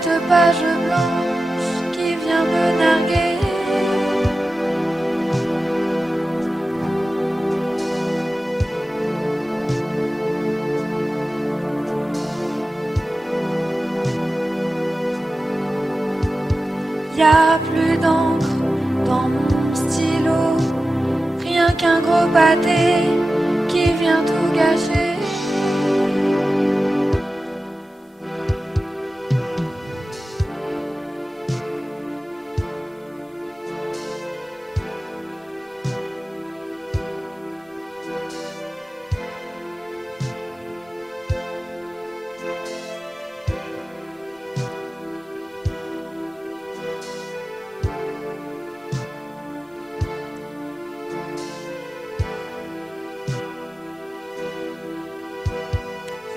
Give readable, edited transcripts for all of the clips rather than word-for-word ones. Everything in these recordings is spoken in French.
cette page blanche qui vient me narguer. Y a plus d'encre dans mon stylo, rien qu'un gros pâté qui vient tout gâcher.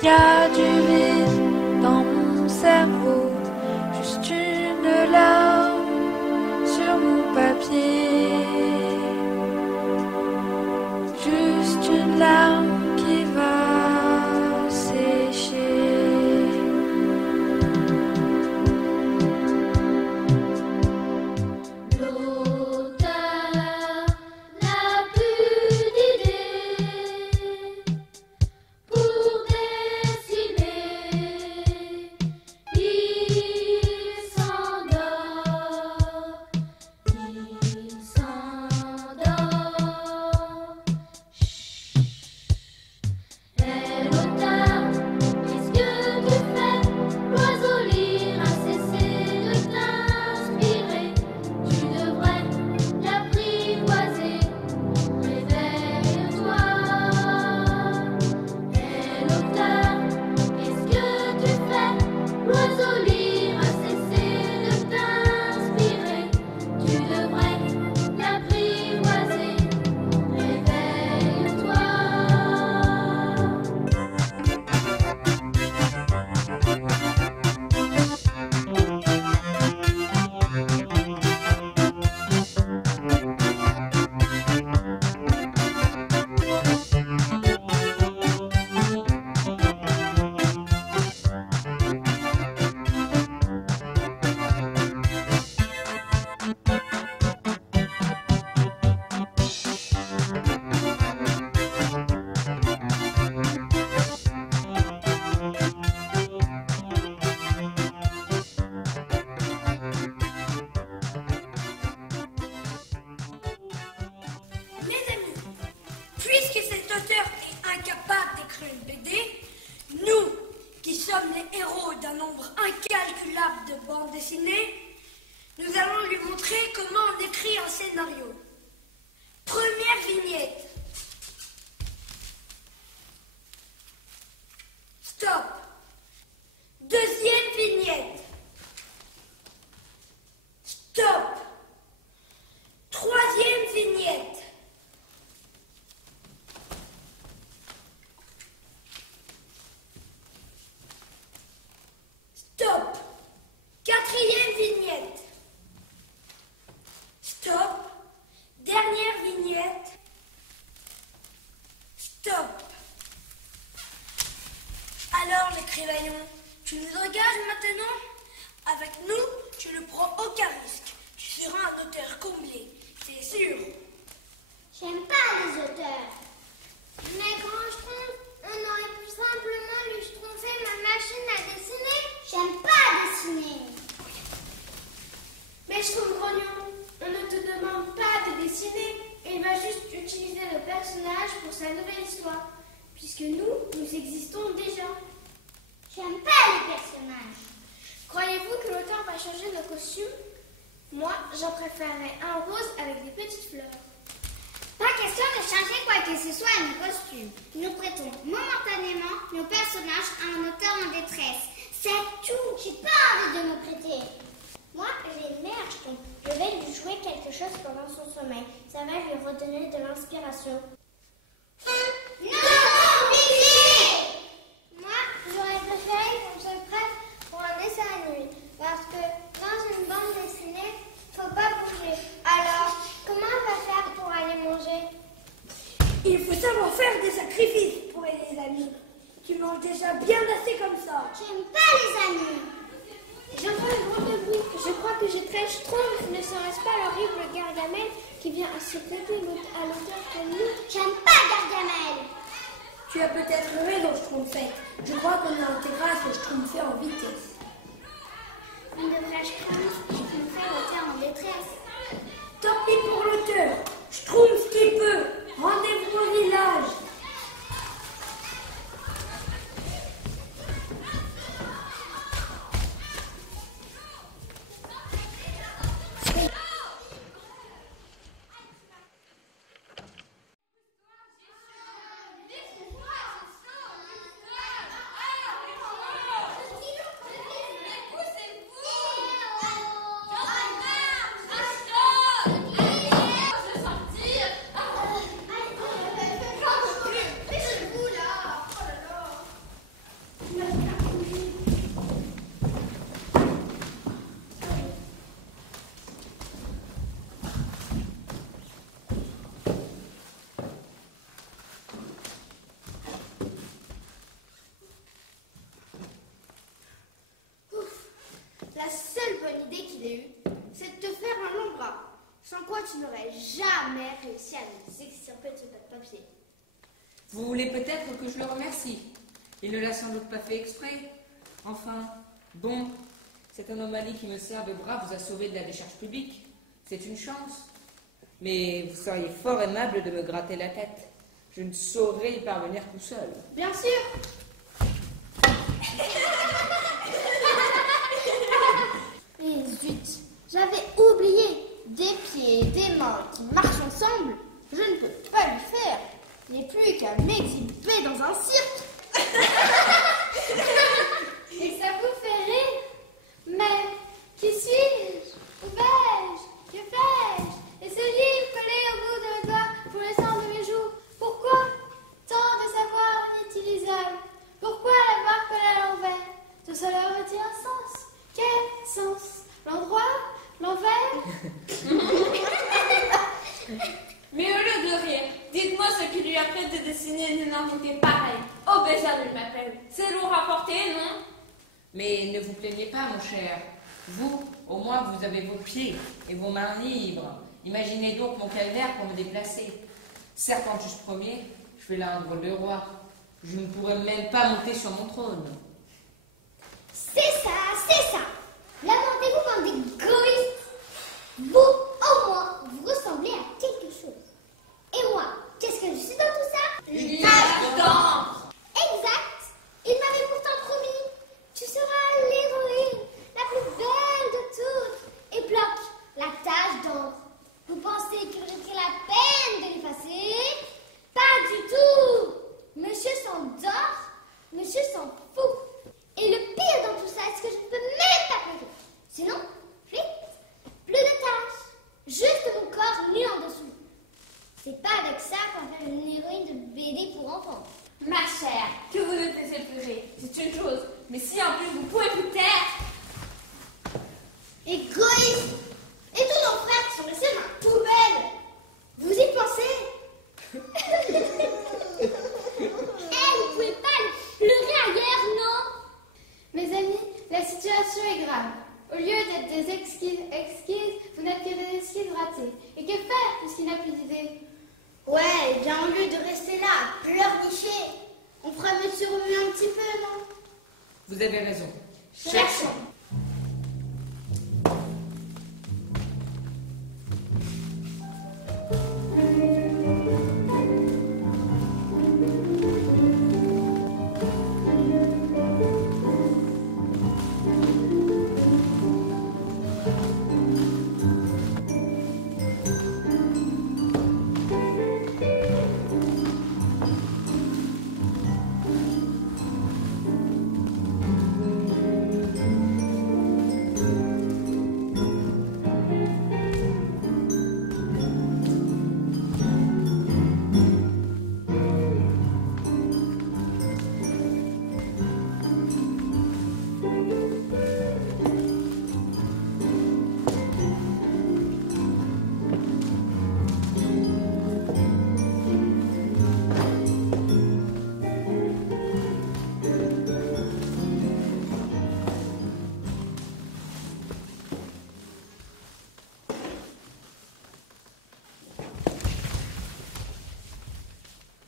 Y a du vide dans mon cerveau, juste une larme sur mon papier, juste une larme qui va sécher. Puisque cet auteur est incapable d'écrire une BD, nous, qui sommes les héros d'un nombre incalculable de bandes dessinées, nous allons lui montrer comment on écrit un scénario. Première vignette. Stop. Deuxième vignette. Stop. Troisième vignette. Stop. Quatrième vignette. Stop. Dernière vignette. Stop. Alors les crévaillons, tu nous engages maintenant? Avec nous, tu ne prends aucun risque. Tu seras un auteur comblé, c'est sûr. J'aime pas les auteurs. Mais grand Schtroumpf, on aurait pu simplement lui schtroumpfer ma machine à dessiner. J'aime pas dessiner. Mais Schtroumpf grognon, on ne te demande pas de dessiner. Il va juste utiliser le personnage pour sa nouvelle histoire. Puisque nous existons déjà. J'aime pas les personnages. Croyez-vous que l'auteur va changer nos costumes? Moi, j'en préférerais un rose avec des petites fleurs. Pas question de changer quoi que ce soit à nos costumes. Nous prêtons momentanément nos personnages à un auteur en détresse. C'est tout. J'ai pas envie de me prêter. Moi, j'ai une mère, je vais lui jouer quelque chose pendant son sommeil. Ça va lui redonner de l'inspiration. Non, pitié! Moi, j'aurais préféré qu'on se prête pour un dessin animé. Parce que dans une bande dessinée, faut pas bouger. Alors, comment on va faire pour aller manger? Il faut savoir faire des sacrifices pour aider les amis. Tu manges déjà bien assez comme ça. J'aime pas les amis. J'entends un drôle de bruit. Je crois que je traîne Schtroumpf. Ne serait-ce pas l'horrible Gargamel qui vient à se côté à l'auteur comme nous? J'aime pas Gargamel. Tu as peut-être raison, Schtroumpfette. Je crois qu'on a intégré à se Schtroumpfer en vitesse. On devrait Schtroumpfer l'auteur en détresse. Tant pis pour l'auteur. Schtroumpf qui peut. Rendez-vous au village. La seule bonne idée qu'il ait eue, c'est de te faire un long bras, sans quoi tu n'aurais jamais réussi à nous extirper de ce tas de papier. Vous voulez peut-être que je le remercie. Il ne l'a sans doute pas fait exprès. Enfin, bon, cette anomalie qui me sert de bras vous a sauvé de la décharge publique. C'est une chance. Mais vous seriez fort aimable de me gratter la tête. Je ne saurais y parvenir tout seul. Bien sûr. Mais zut, j'avais oublié. Des pieds et des mains qui marchent ensemble, je ne peux pas lui faire. Il n'est plus qu'à m'exhiber dans un cirque. Et ça vous fait rire? Mais qui suis-je? Où vais-je? Que fais-je? Et ce livre collé au bout de mes doigts pour le sang de mes joues, pourquoi? Tant de savoir inutilisable. Pourquoi l'avoir collé à l'envers? Tout cela aurait-il un sens? Quel sens? L'endroit? L'envers? Mais au lieu de rire, dites-moi ce qui lui a fait de dessiner une inventée pareille. Oh, Béjamel m'appelle. C'est lourd à porter, non? Mais ne vous plaignez pas, mon cher. Vous, au moins, vous avez vos pieds et vos mains libres. Imaginez donc mon calvaire pour me déplacer. Certes, en juste premier, je fais là un drôle de roi. Je ne pourrais même pas monter sur mon trône. C'est ça, c'est ça. Lamentez-vous comme des égoïstes. Vous, au moins, vous ressemblez à quelque chose. Et moi, qu'est-ce que je suis dans tout ça? Une tache d'encre. Exact. Il m'avait pourtant promis. Tu seras l'héroïne, la plus belle de toutes. Et bloc, la tache d'encre. Vous pensez qu'il mériterait la peine de l'effacer? Pas du tout. Monsieur s'endort, monsieur s'en fout. Et le pire dans tout ça, c'est que je ne peux même pas pleurer. Sinon, vite, plus de taches. Juste mon corps nu en dessous. C'est pas avec ça qu'on fait une héroïne de BD pour enfants. Ma chère, que vous ne taisez pleurer, c'est une chose. Mais si en plus vous pouvez vous taire. Égoïste. Et tous nos frères qui sont laissés dans la poubelle. Vous y pensez? Vous pouvez pas pleurer ailleurs, non? Mes amis, la situation est grave. Au lieu d'être des exquises, vous n'êtes que des esquisses ratées. Et que faire puisqu'il n'a plus d'idées? Ouais, et bien au lieu de rester là, à pleurnicher, on ferait mieux de se remuer un petit peu, non? Vous avez raison. Cherchons.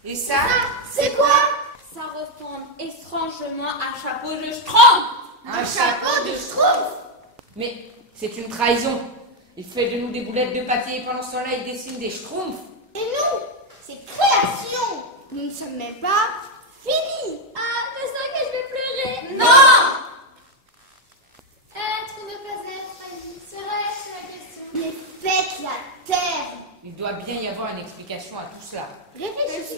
Et ça, C'est quoi? Ça ressemble étrangement à un chapeau de Schtroumpf. Un chapeau de Schtroumpf? mais c'est une trahison. Il fait de nous des boulettes de papier et pendant ce temps-là, il dessine des schtroumpfs. Et nous, c'est création. Nous ne sommes même pas finis. Ah, je sens que je vais pleurer. Non! Être ou ne pas être, serait-ce la question? Mais faites la terre. Il doit bien y avoir une explication à tout cela. Réfléchissons.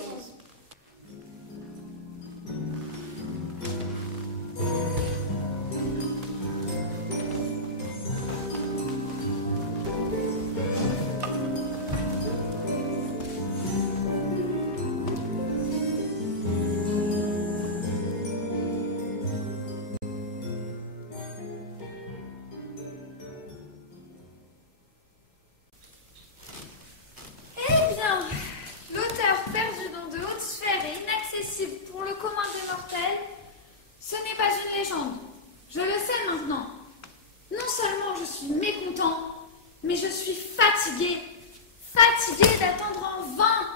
Eh bien, l'auteur perdu dans de hautes sphères et inaccessible pour le commun des mortels, ce n'est pas une légende. Je le sais maintenant. Non seulement je suis mécontent, mais je suis fatigué. Fatigué d'attendre en vain.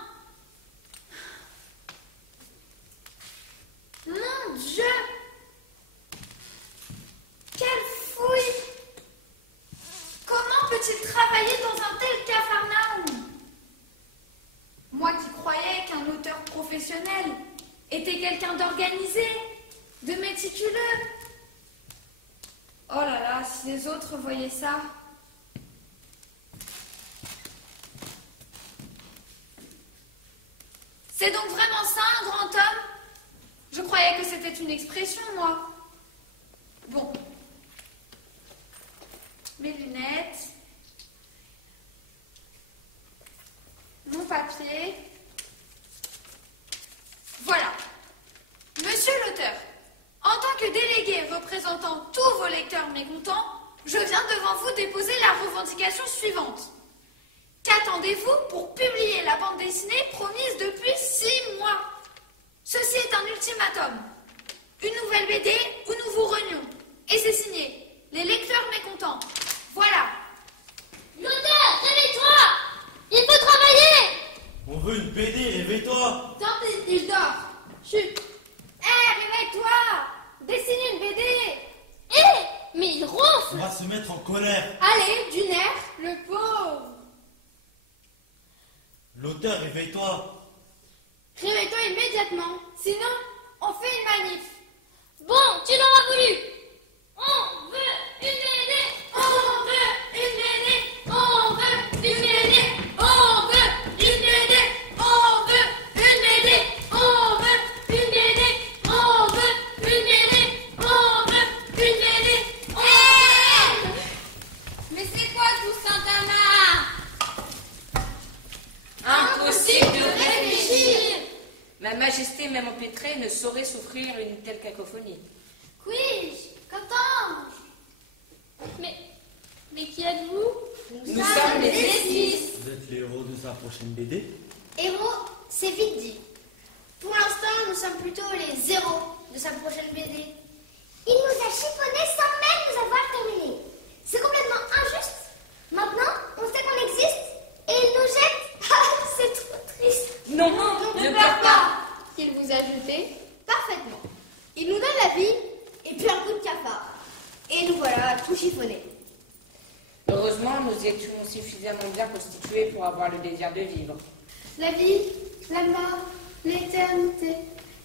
Mon Dieu! Quelle fouille! Comment peut-il travailler dans un tel capharnaüm? Moi qui croyais qu'un auteur professionnel était quelqu'un d'organisé, de méticuleux. Oh là là, si les autres voyaient ça. C'est donc vraiment ça un grand homme? Je croyais que c'était une expression, moi. Bon. Mes lunettes. Mon papier. Voilà. Monsieur l'auteur, en tant que délégué représentant tous vos lecteurs mécontents, je viens devant vous déposer la revendication suivante. Qu'attendez-vous pour publier la bande dessinée promise depuis 6 mois? Ceci est un ultimatum. Une nouvelle BD ou nous vous renions. Et c'est signé. Les lecteurs mécontents. Voilà. L'auteur, réveille-toi! Il faut travailler! On veut une BD, réveille-toi! Sortez, il dort. Chut! Réveille-toi! Dessine une BD. Mais il ronfle! On va se mettre en colère! Allez, du nerf, le pauvre! L'auteur, réveille-toi! Réveille-toi immédiatement, sinon on fait une manif. Bon, tu l'auras voulu. On veut une BD, on veut une BD, on veut une BD, on veut une BD, on veut une BD, on veut une BD, on veut une BD, on veut une BD, on veut. Mais c'est quoi tout ça, Tana? Impossible de réfléchir. Ma majesté, même empêtrée, ne saurait souffrir une telle cacophonie. Puis-je, qu'entends-je? Mais qui êtes-vous? Nous sommes les Esquisses. Vous êtes les héros de sa prochaine BD? Héros, c'est vite dit. Pour l'instant, nous sommes plutôt les zéros de sa prochaine BD. Il nous a chiffonnés sans même nous avoir terminé. C'est complètement injuste. Maintenant, on sait qu'on existe et il nous jette. Ah, c'est trop triste. Non, ne pleure pas. Il vous a jeté parfaitement. Il nous donne la vie et puis un coup de cafard. Et nous voilà tout chiffonnés. Heureusement, nous étions suffisamment bien constitués pour avoir le désir de vivre. La vie, la mort, l'éternité,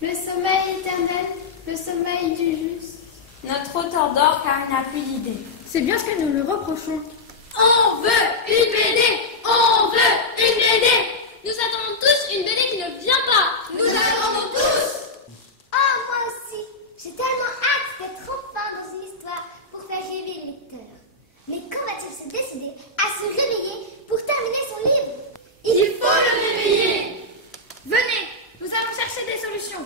le sommeil éternel, le sommeil du juste. Notre auteur dort car il n'a plus d'idée. C'est bien ce que nous lui reprochons. On veut une BD! On veut une BD! Nous attendons tous une BD qui ne vient pas! Nous attendons tous! Oh, moi aussi. J'ai tellement hâte d'être enfin dans une histoire pour faire rêver le lecteur. Mais quand va-t-il se décider à se réveiller pour terminer son livre? Il faut le réveiller! Venez, nous allons chercher des solutions.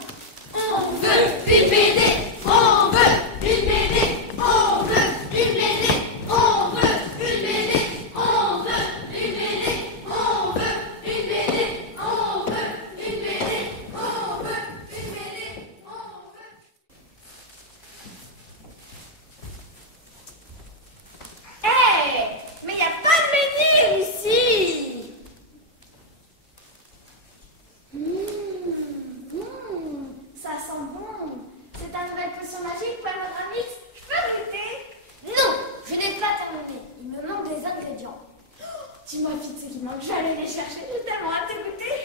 On veut une BD! On veut une BD! On veut une BD! On veut une BD! On veut une BD! toutes ces qui manquent, je vais aller les chercher. J'ai tellement hâte de goûter.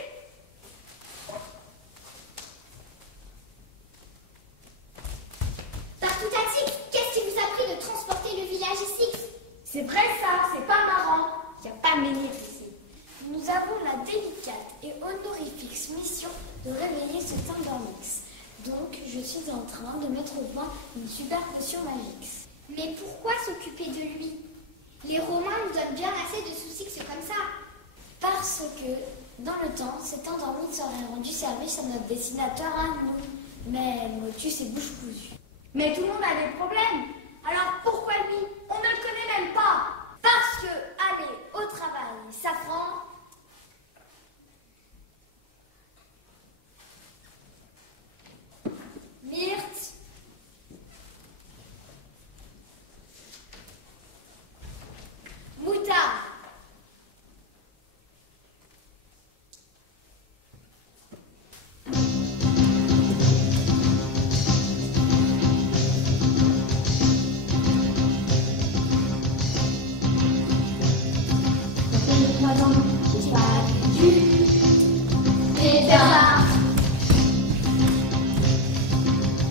Partout-Tatix, qu'est-ce qui vous a pris de transporter le village ici? C'est vrai ça, c'est pas marrant. Il n'y a pas de menhir ici. Nous avons la délicate et honorifique mission de réveiller ce Thundermix. Donc, je suis en train de mettre au point une super potion magique. Mais pourquoi s'occuper de lui? Les Romains nous donnent bien assez de soucis que c'est comme ça. Parce que, dans le temps, cet Thundermix aurait rendu service à notre dessinateur à nous. Mais Motus est bouche cousue. Mais tout le monde a des problèmes. Alors pourquoi lui? On ne le connaît même pas. Parce que aller au travail, ça prend... Myrthe. Moutarde. J'ai pas vu des dards.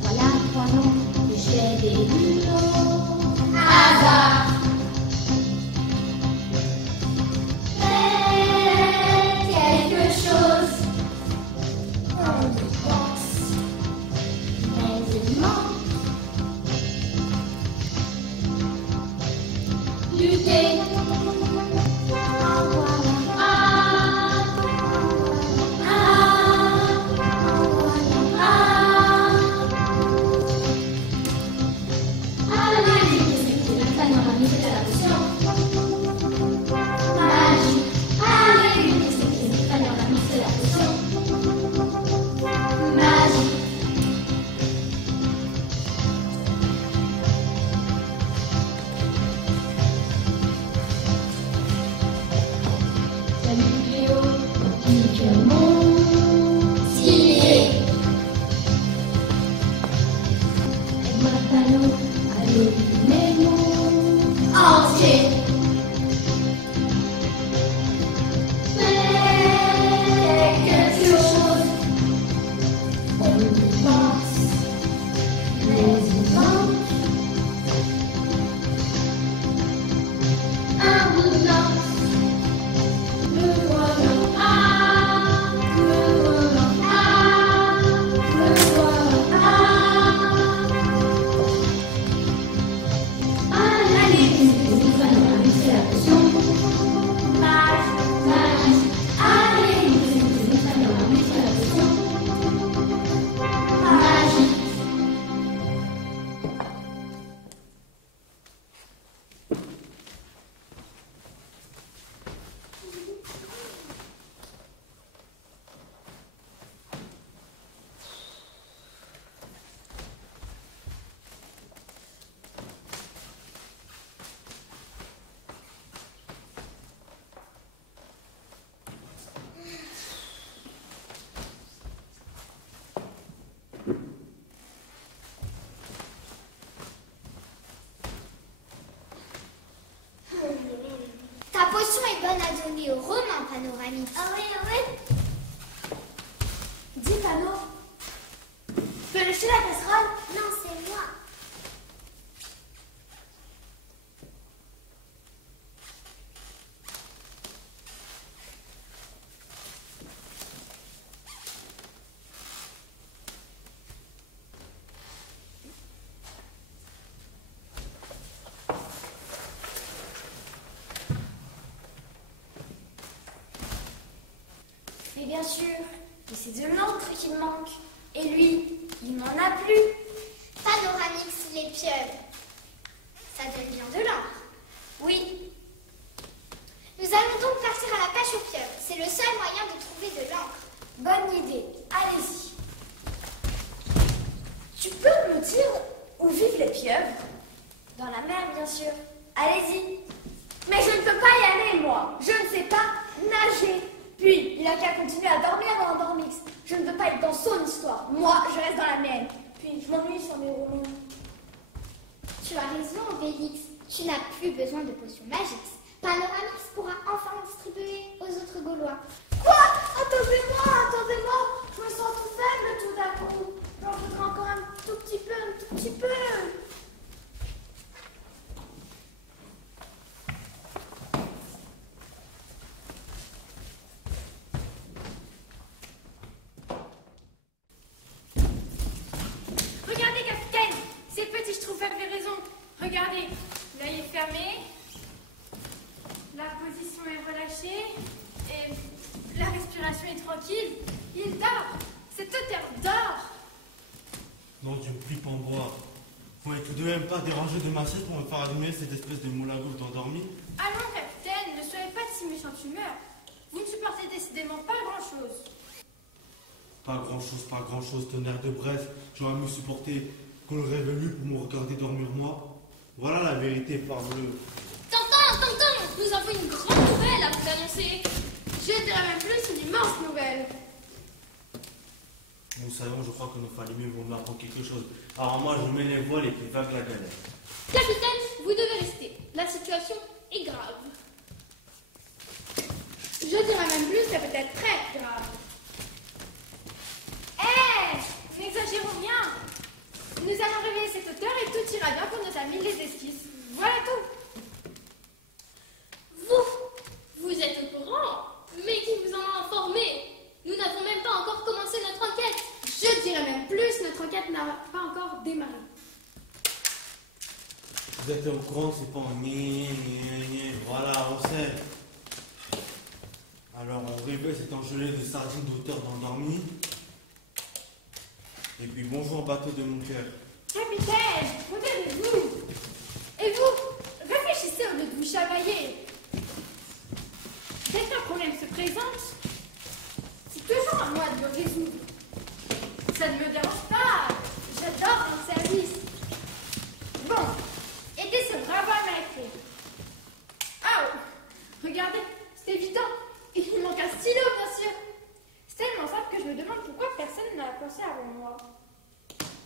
Voilà 3 ans que je fais des boulots. Hasard. Mais quelque chose, on y pense, mais il manque. Lutter. Ta potion est bonne à donner aux Romains, Panoramique. Ah oui. Dis Pano, tu peux lâcher la casserole? Non, c'est moi. Et bien sûr, que c'est de l'encre qu'il manque. Et lui, il n'en a plus. Panoramix, les pieuvres. Ça donne bien de l'encre. Oui. Nous allons donc partir à la pêche aux pieuvres. C'est le seul moyen de trouver de l'encre. Bonne idée. Allez-y. Tu peux me dire où vivent les pieuvres? Dans la mer, bien sûr. Allez-y. Mais je ne peux pas y aller, moi. Je ne sais pas nager. Puis, il a qu'à continuer à dormir dans un dormix. Je ne veux pas être dans son histoire. Moi, je reste dans la mienne. Puis, je m'ennuie sur mes romans. Tu as raison, Obélix. Tu n'as plus besoin de potions magiques. Panoramix pourra enfin en distribuer aux autres Gaulois. Quoi? Attendez-moi. Je me sens tout faible tout d'un coup. J'en voudrais encore un tout petit peu. Regardez, capitaine, ces petits schtroumpfs avaient raison. Regardez, l'œil est fermé, la position est relâchée et la respiration est tranquille. Il dort. Cet auteur dort. Non, tu me flippes en bois. Vous n'êtes tout de même pas dérangé de ma sieste pour me faire allumer cette espèce de moule à gauche d'endormi? Allons, capitaine, ne soyez pas de si méchante humeur. Vous ne supportez décidément pas grand-chose. Pas grand-chose, tonnerre de Brest. J'aurais mieux supporté qu'on le réveille pour me regarder dormir moi. Voilà la vérité, parbleu. Tintin, nous avons une grande nouvelle à vous annoncer. Je dirais même plus une immense nouvelle. Nous savons, je crois que nos familles vont nous apprendre quelque chose. Alors moi, je mets les voiles et puis vague la galère. Capitaine, vous devez rester. La situation est grave. Je dirais même plus, c'est peut-être très grave. N'exagérons rien. Nous allons réveiller cet auteur et tout ira bien pour nos amis les esquisses. Voilà tout. Vous êtes au courant, mais qui vous en a informé? Nous n'avons même pas encore commencé notre enquête. Je dirais même plus, notre enquête n'a pas encore démarré. Vous êtes au courant, c'est pas un voilà, on sait. Alors on réveille cet engelé de sardines d'auteur d'endormi. Et puis bonjour bateau de mon cœur. Capitaine, modérez-vous. Et vous, réfléchissez au lieu de vous chamailler. Dès qu'un problème se présente, c'est toujours à moi de le résoudre. Ça ne me dérange pas. J'adore mon service. Bon, aidez ce brave américain. Oh, regardez, c'est évident. Il manque un stylo, bien sûr. C'est tellement simple que je me demande pourquoi personne n'a pensé avant moi.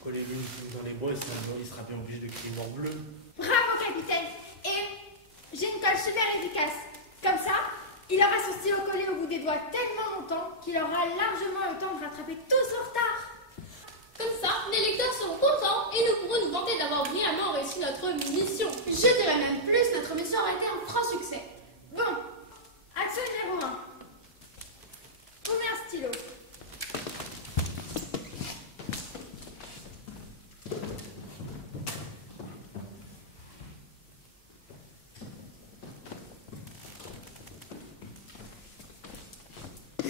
Collez-le dans les bois, il sera bien obligé de crier mort bleu. Bravo, capitaine. Et j'ai une colle super efficace. Comme ça, il aura son stylo collé au bout des doigts tellement longtemps qu'il aura largement le temps de rattraper tout son retard. Comme ça, les lecteurs seront contents et nous pourrons nous vanter d'avoir brillamment réussi notre mission. Je dirais même plus, notre mission aurait été un franc succès. Bon, action numéro 1. On met un stylo.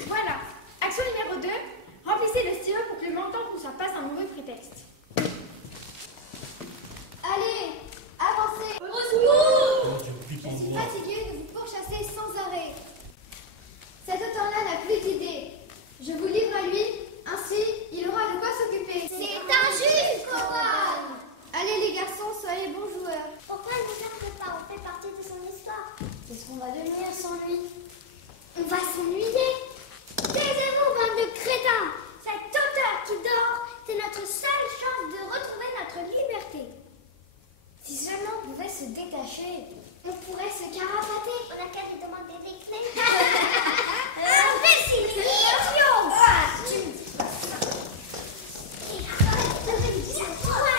Voilà. Action numéro 2. Remplissez le stylo pour que le menton ne soit pas un mauvais prétexte. Allez, avancez. Au secours! Non, tu me flippes en Je suis bois. fatiguée de vous pourchasser sans arrêt. Cet auteur-là n'a plus d'idée. Je vous livre à lui, ainsi il aura de quoi s'occuper. C'est injuste, Coran. Allez les garçons, soyez bons joueurs. Pourquoi il ne s'arrête pas? On fait partie de son histoire. C'est ce qu'on va devenir sans lui. On va s'ennuyer. Taisez-vous, bande de crétins. Cet auteur qui dort, c'est notre seule chance de retrouver notre liberté. Si seulement on pouvait se détacher, On pourrait se carapater. On a qu'à lui demander des clés. imbécile, Idiot. tu me dis pas ça. Et arrête de me dire quoi.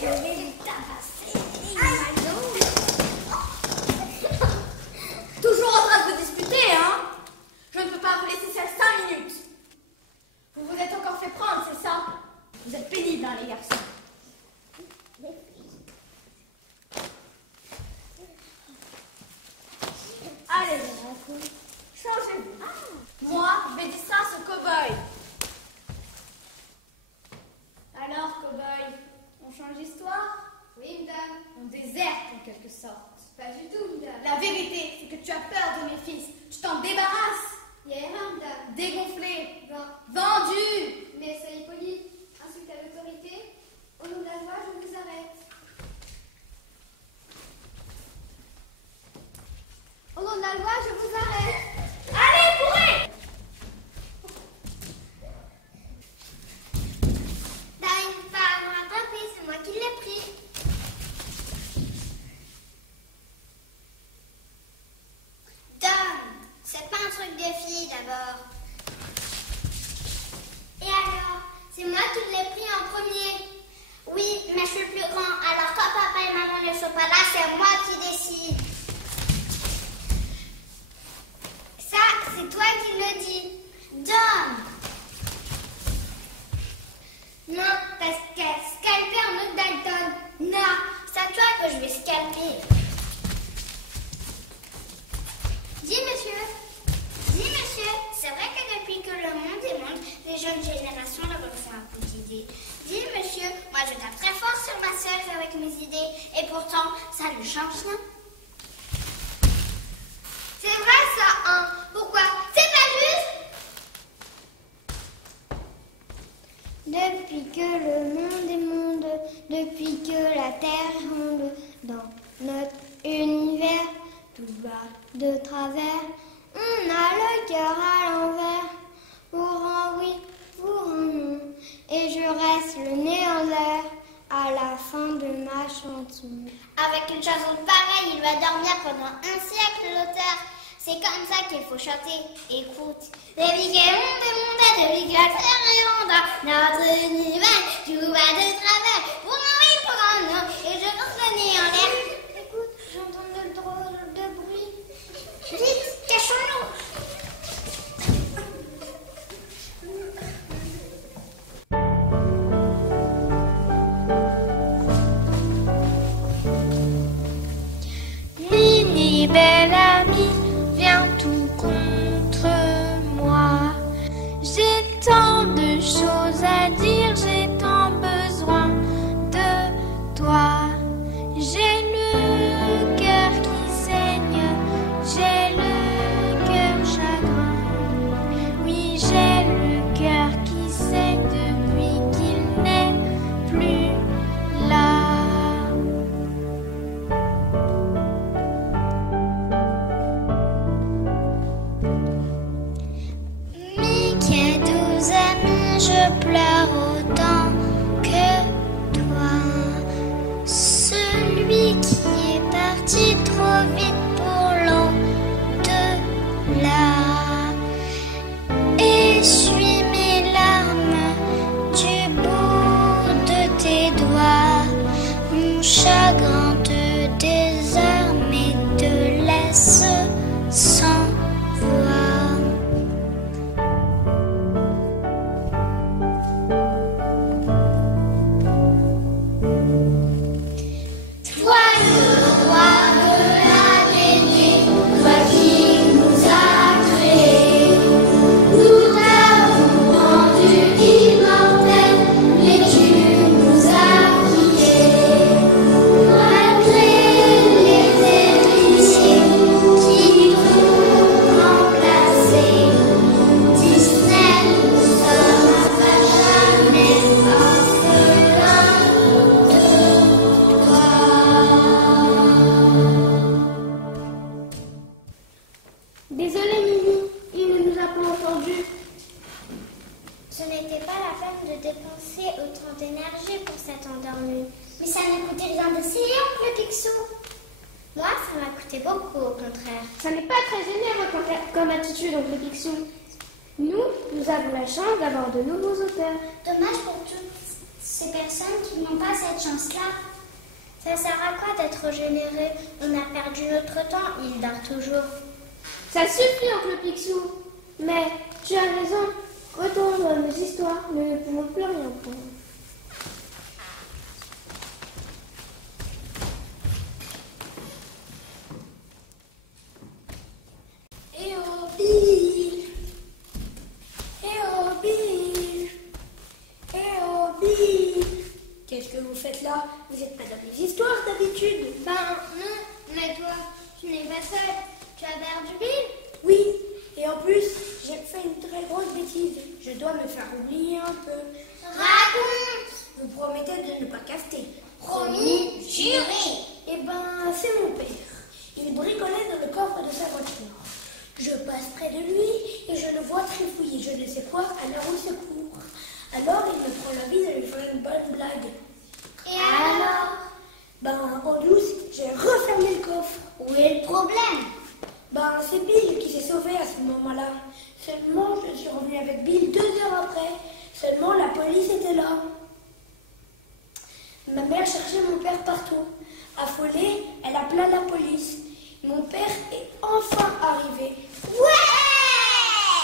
Je vais lui tabasser. Toujours en train de vous disputer, hein? Je ne peux pas vous laisser seul 5 minutes. Vous vous êtes encore fait prendre, c'est ça? Vous êtes pénibles, hein, les garçons. Allez, changez-vous. Moi, je vais distraire ce cow-boy. Alors, cow-boy, on change d'histoire? Oui, madame. On déserte, en quelque sorte. Pas du tout, madame. La vérité, c'est que tu as peur de mes fils. Tu t'en débarrasses. Il y a erreur, madame. Dégonflé. Non. Vendu. Mais soyez poli. Insulte à l'autorité. Au nom de la loi, je vous arrête. Au nom de la loi, je vous arrête. Allez, courez. T'as une pas à me rattraper, c'est moi qui l'ai pris. trucs de filles d'abord. Et alors? C'est moi qui l'ai pris en premier. Oui, mais je suis le plus grand. Alors quand papa et maman ne sont pas là, c'est moi qui décide. Ça, c'est toi qui le dis. Donne. Non, parce qu'elle scalpait un autre Dalton. Non, c'est à toi que je vais scalper. Dis monsieur, c'est vrai que depuis que le monde est monde, les jeunes générations leur font un peu d'idées. Dis monsieur, moi je tape très fort sur ma sœur avec mes idées, et pourtant, ça ne change rien. C'est vrai ça, hein? Pourquoi? C'est pas juste? Depuis que le monde est monde, depuis que la terre est ronde, dans notre univers, tout va de travers, on a le cœur à l'envers, pour un oui, pour un non, et je reste le nez en l'air à la fin de ma chanson. Avec une chanson pareille, il va dormir pendant un siècle, l'auteur. C'est comme ça qu'il faut chanter. Écoute. Depuis que le monde est monde, depuis que la terre est ronde, notre univers, tout va de travers, pour un oui, pour un non, et je reste le nez en l'air. Écoute, j'entends de drôles de bruit. Vite, cachons-nous. Mini belle amie, viens tout contre moi. J'ai tant de choses à dire, j'ai tant besoin de toi. J'ai le cœur qui saigne, j'ai le cœur chagrin. Oui, j'ai le cœur qui saigne depuis qu'il n'est plus là. Mickey, 12 amis, je pleure autant que toi. Celui qui est parti trop vite pour l'au-delà. Essuie mes larmes du bout de tes doigts. Mon chagrin te désarme et te laisse sans voix. Toi le roi de la dénée, toi qui nous as créés, nous t'avons rendu immortels, mais tu nous as quittés. Malgré les héritiers qui t'ont remplacés, Disney, nous sommes à jamais orphelins de toi. Désolé Mimi, il ne nous a pas entendus. Ce n'était pas la peine de dépenser autant d'énergie pour cet endormi. Mais ça ne coûtait rien d'essayer, oncle Picsou. Moi, ça m'a coûté beaucoup, au contraire. Ça n'est pas très généreux comme attitude, oncle Picsou. Nous avons la chance d'avoir de nouveaux auteurs. Dommage pour toutes ces personnes qui n'ont pas cette chance-là. Ça sert à quoi d'être généreux? On a perdu notre temps, il dort toujours. Ça suffit, oncle Picsou. Mais tu as raison. Retournons dans nos histoires, nous ne pouvons plus rien prendre. Eh oh Bill, eh oh Bill, eh oh Bill. Qu'est-ce que vous faites là? Vous n'êtes pas dans les histoires d'habitude. Ben non, mais toi, tu n'es pas seule. Tu as perdu Bill? Oui, et en plus, j'ai fait une très grosse bêtise. Je dois me faire oublier un peu. Raconte! Vous promettez de ne pas cafeter. Promis, juré! Eh ben, c'est mon père. Il bricolait dans le coffre de sa voiture. Je passe près de lui et je le vois trifouiller je ne sais quoi à l'heure où il se court. Alors il me prend la vie de lui faire une bonne blague. Et alors? Ben, en douce, j'ai refermé le coffre. Où est le problème? Ben, c'est Bill qui s'est sauvé à ce moment-là. Seulement, je suis revenue avec Bill 2 heures après. Seulement, la police était là. Ma mère cherchait mon père partout. Affolée, elle appela la police. Mon père est enfin arrivé. Ouais!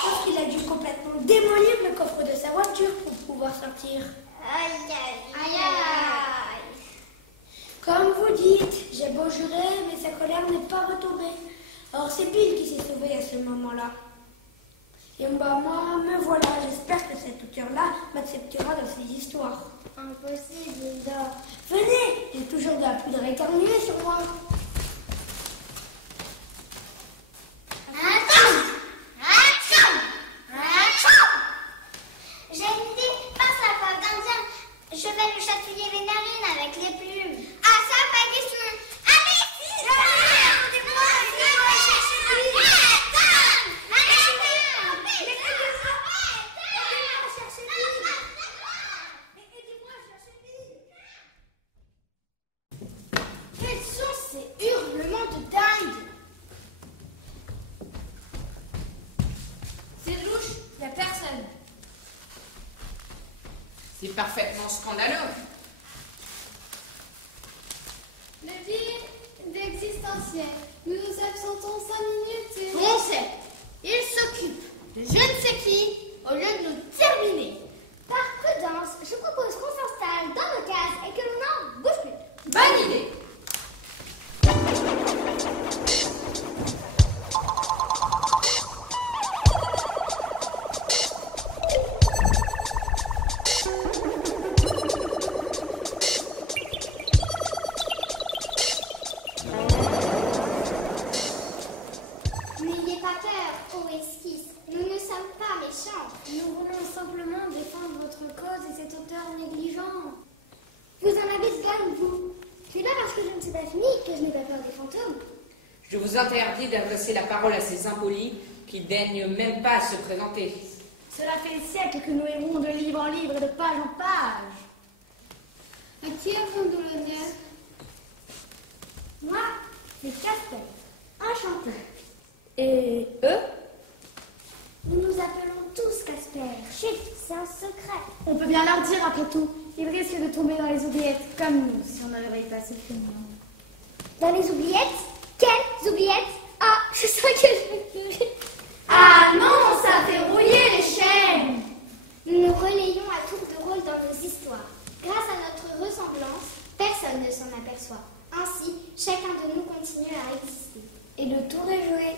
Sauf qu'il a dû complètement démolir le coffre de sa voiture pour pouvoir sortir. Aïe, aïe, aïe, aïe. Comme vous dites, j'ai beau jurer, mais sa colère n'est pas retombée. Or, c'est Bill qui s'est sauvé à ce moment-là. Et bah, moi, me voilà. J'espère que cet auteur-là m'acceptera dans ses histoires. Impossible, Hilda. Venez, j'ai toujours de la poudre éternuée sur moi. J'ai une idée, passe la coiffe d'Indien. Je vais lui chatouiller les narines avec les plumes. Ah, ça, pas question. Allez, fille! Aidez-moi, aidez-moi, cherchez-le! Quels sont ces hurlements de dingue? C'est louche, il n'y a personne. C'est parfaitement scandaleux. Le ville d'existentiel. Nous nous absentons 5 minutes et... On sait, il s'occupe de je ne sais qui au lieu de nous terminer. Par prudence, je propose qu'on s'installe dans nos cases et que l'on n'en bouge plus. Bonne idée. N'ayez pas peur, ô esquisse. Nous ne sommes pas méchants. Nous voulons simplement défendre votre cause et cet auteur négligent. Vous en avez gagne, vous. C'est pas parce que je ne suis pas fini que je n'ai pas peur des fantômes. Je vous interdis d'adresser la parole à ces impolis qui daignent même pas se présenter. Cela fait des siècles que nous errons de livre en livre et de page en page. À qui avons-nous l'honneur? Moi, c'est Casper, enchanté. Et eux? Nous nous appelons tous Casper. Chut, c'est un secret. On peut bien leur dire après tout. Ils risquent de tomber dans les oubliettes comme nous si on ne réveille pas ce féminin. Dans les oubliettes? Quelles oubliettes? Ah, je sens que je vais pleurer. Ah non, ça fait rouiller les chaînes! Nous nous relayons à tour de rôle dans nos histoires. Grâce à notre ressemblance, personne ne s'en aperçoit. Ainsi, chacun de nous continue à exister. Et le tour est joué.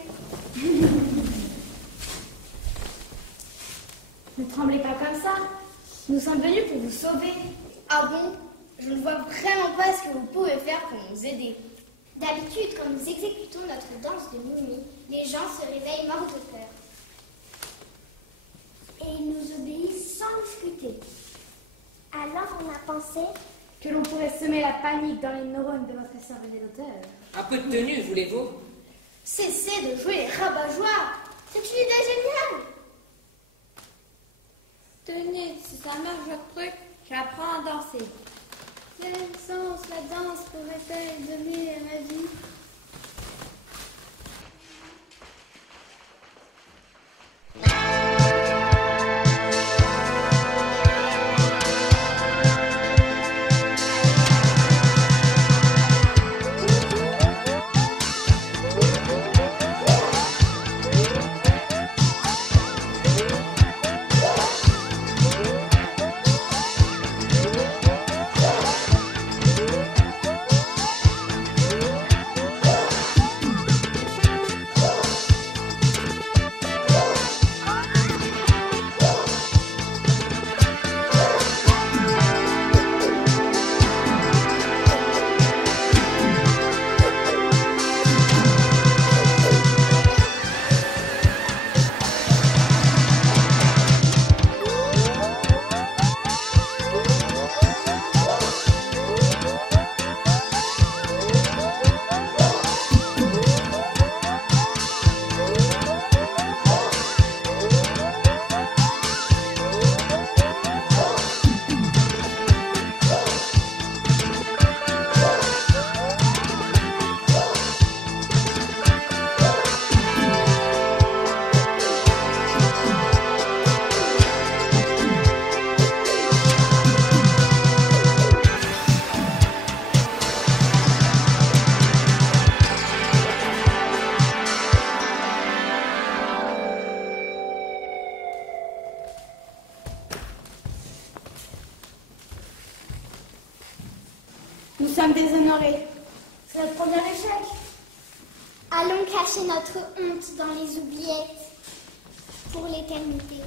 Ne tremblez pas comme ça. Nous sommes venus pour vous sauver. Ah bon? Je ne vois vraiment pas ce que vous pouvez faire pour nous aider. D'habitude, quand nous exécutons notre danse de momie, les gens se réveillent morts de peur. Et ils nous obéissent sans discuter. Alors on a pensé Que l'on pourrait semer la panique dans les neurones de votre cerveau d'auteur. Un peu de tenue, voulez-vous? Cessez de jouer les rabat-joie. C'est une idée géniale. Tenez, si ça marche votre truc, j'apprends à danser. Quel sens la danse pourrait-elle donner à ma vie? déshonoré. C'est le premier échec. Allons cacher notre honte dans les oubliettes pour l'éternité.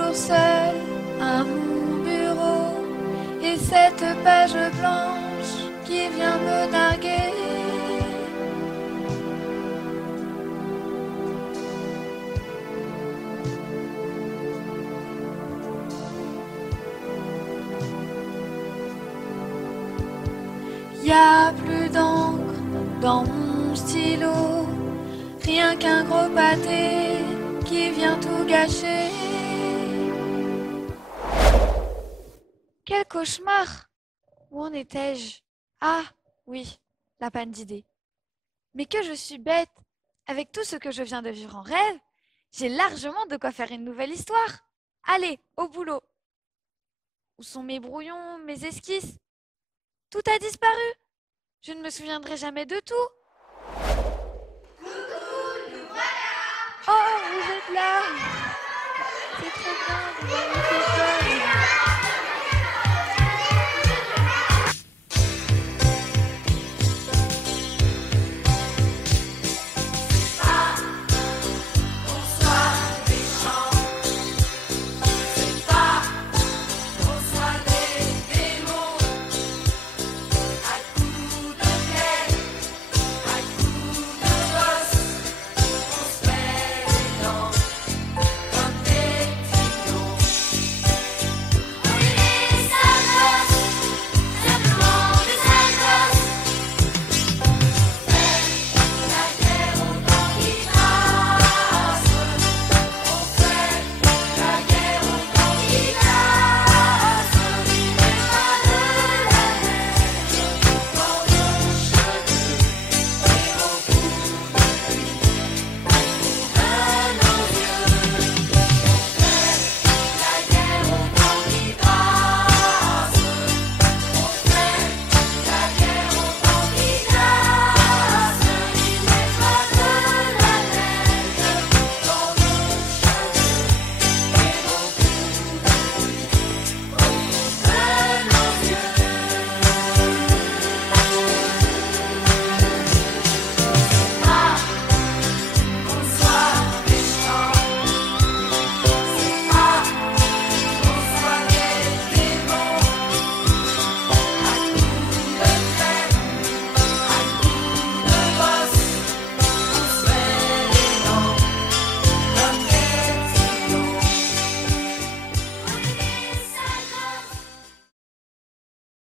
toujours seul à mon bureau et cette page blanche qui vient me narguer. Y a plus d'encre dans mon stylo, rien qu'un gros pâté qui vient tout gâcher. Quel cauchemar! Où en étais-je? Ah, oui, la panne d'idées. Mais que je suis bête! Avec tout ce que je viens de vivre en rêve, j'ai largement de quoi faire une nouvelle histoire. Allez, au boulot! Où sont mes brouillons, mes esquisses? Tout a disparu. Je ne me souviendrai jamais de tout. Coucou, nous voilà! Oh, vous êtes là. C'est trop bien de vous voir.